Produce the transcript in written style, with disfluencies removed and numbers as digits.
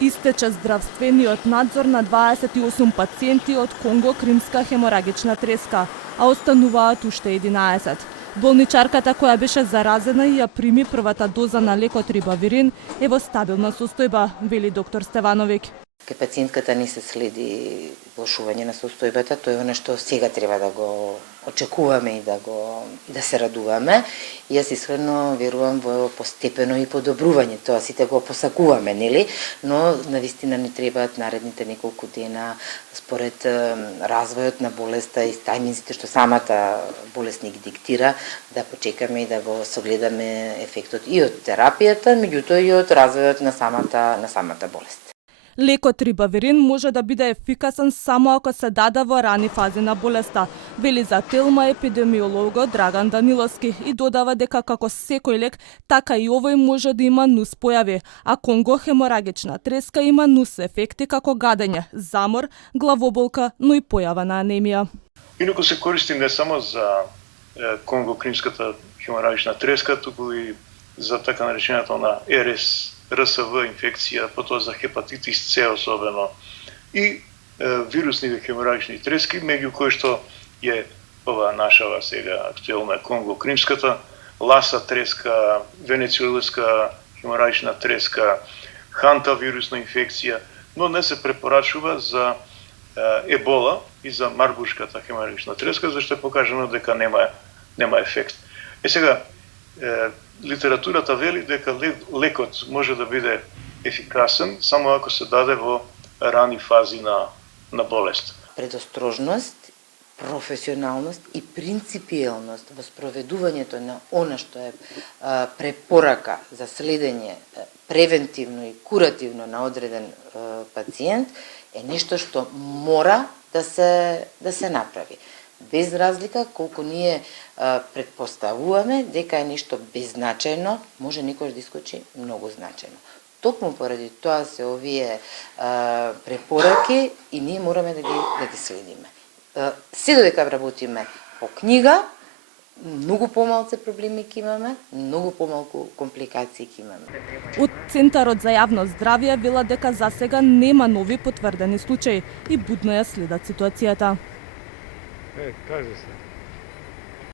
Истече здравствениот надзор на 28 пациенти од Конго-Кримска хеморагична треска, а остануваат уште 11. Болничарката која беше заразена и ја прими првата доза на лекот рибавирин е во стабилна состојба, вели доктор Стевановиќ. Кај пациентката не се следи влошување на состојбата, тоа е она што сега треба да го очекуваме и да се радуваме. И јас искрено верувам во постепено и подобрување, тоа сите го посакуваме, нели? Но навистина не требаат наредните неколку дена според развојот на болеста и тајминзите што самата болест ни ги диктира, да почекаме и да го согледаме ефектот и од терапијата, меѓутоа и од развојот на самата болест. Лекот рибавирин може да биде ефикасен само ако се даде во рани фази на болеста, вели за Телма епидемиологот Драган Даниловски и додава дека како секој лек, така и овој може да има нус појави, а конго-хеморагична треска има нус ефекти како гадење, замор, главоболка, но и појава на анемија. Инаку се користи не само за конго-кримската хеморагична треска, туку и за така наречената на РСВ инфекција, потоа за хепатитис С особено и вирусни хеморагични трески, меѓу кои што е ова нашава сега актуелна конго-кримската, ласа треска, венецуелска хеморагична треска, ханта вирусна инфекција, но не се препорачува за ебола и за марбушката хеморагична треска, зашто е покажано дека нема ефект. Сега литературата вели дека лекот може да биде ефикасен само ако се даде во рани фази на болест. Предострожност, професионалност и принципиелност во спроведувањето на она што е препорака за следење превентивно и куративно на одреден пациент е нешто што мора да се направи. Без разлика колку ние предпоставуваме дека е нешто беззначајно, може некојаш да искочи многу значајно. Токму поради тоа се овие препораки и ние мораме да ги следиме. Се додека работиме по книга, многу помалку проблеми ќе имаме, многу помалку компликации ќе имаме. Од Центарот за јавно здравје велат дека засега нема нови потврдени случаи и будно ја следат ситуацијата. Кажи се.